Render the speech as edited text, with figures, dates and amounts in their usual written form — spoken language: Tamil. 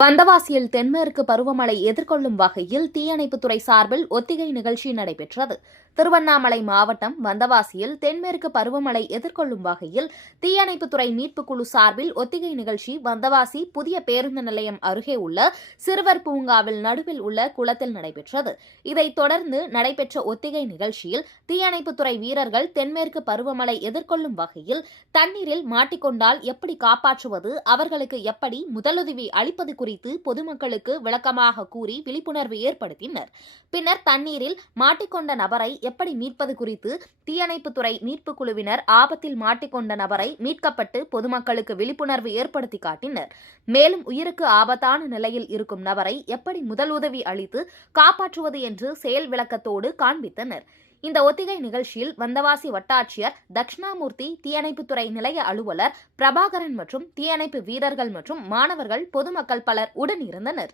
வந்தவாசியில் தென்மேற்கு பருவமழை எதிர்கொள்ளும் வகையில் தீயணைப்புத்துறை சார்பில் ஒத்திகை நிகழ்ச்சி நடைபெற்றது. திருவண்ணாமலை மாவட்டம் வந்தவாசியில் தென்மேற்கு பருவமழை எதிர்கொள்ளும் வகையில் தீயணைப்புத்துறை மீட்புக் குழு சார்பில் ஒத்திகை நிகழ்ச்சி வந்தவாசி புதிய பேருந்து நிலையம் அருகே உள்ள சிறுவர் பூங்காவில் நடுவில் உள்ள குளத்தில் நடைபெற்றது. இதைத் தொடர்ந்து நடைபெற்ற ஒத்திகை நிகழ்ச்சியில் தீயணைப்புத்துறை வீரர்கள் தென்மேற்கு பருவமழை எதிர்கொள்ளும் வகையில் தண்ணீரில் மாட்டிக்கொண்டால் எப்படி காப்பாற்றுவது, அவர்களுக்கு எப்படி முதலுதவி அளிப்பது குறித்து பொதுமக்களுக்கு விளக்கமாக கூறி விழிப்புணர்வு ஏற்படுத்தினர். பின்னர் தண்ணீரில் மாட்டிக்கொண்ட நபரை எப்படி மீட்பது குறித்து தீயணைப்புத்துறை மீட்புக் குழுவினர் ஆபத்தில் மாட்டிக்கொண்ட நபரை மீட்கப்பட்டு பொதுமக்களுக்கு விழிப்புணர்வு ஏற்படுத்தி காட்டினர். மேலும் உயிருக்கு ஆபத்தான நிலையில் இருக்கும் நபரை எப்படி முதலுதவி அளித்து காப்பாற்றுவது என்று செயல் விளக்கத்தோடு காண்பித்தனர். இந்த ஒத்திகை நிகழ்ச்சியில் வந்தவாசி வட்டாட்சியர் தட்சிணாமூர்த்தி, தீயணைப்புத்துறை நிலைய அலுவலர் பிரபாகரன் மற்றும் தீயணைப்பு வீரர்கள் மற்றும் மாணவர்கள், பொதுமக்கள் பலர் உடனிருந்தனர்.